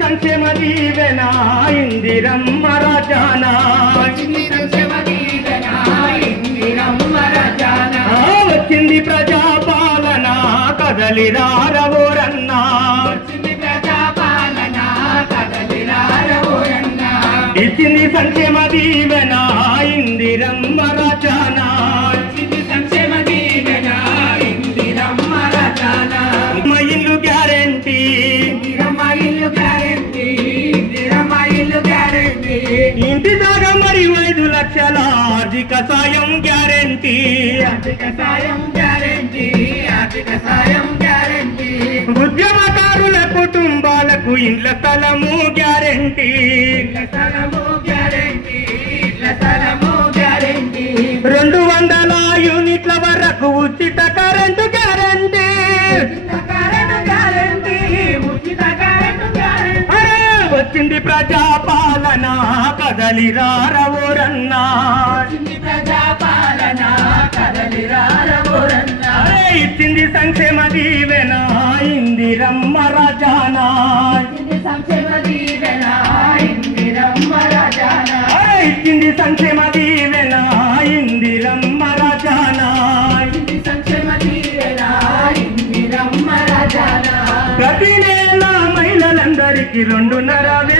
సంక్షేమ దీవెన ఇందిరమ్మ రాజానా వచ్చింది ప్రజాపాలన కదలిరారవోరన్నా ఇచ్చింది సంక్షేమ దీవెన ఇందిరమ్మ రాజానా ఇల్లు గ్యారెంటీ ఇంటి దాకా మరి 5 లక్షల ఆర్థిక సాయం గ్యారెంటీ ఉద్యమకారుల కుటుంబాలకు ఇండ్ల స్థలము గ్యారెంటీ 200 యూనిట్ల వరకు ఉచిత కరెంటు గ్యారెంటీ వచ్చింది ప్రజాపాలన కదలిరారవోరన్నా ఇచ్చింది సంక్షేమ దీవెన ఇందిరమ్మ రాజానా ఇచ్చింది సంక్షేమ దీవెన ఇందిరమ్మ రాజానా ప్రతి నెల మహిళలందరికీ 2.5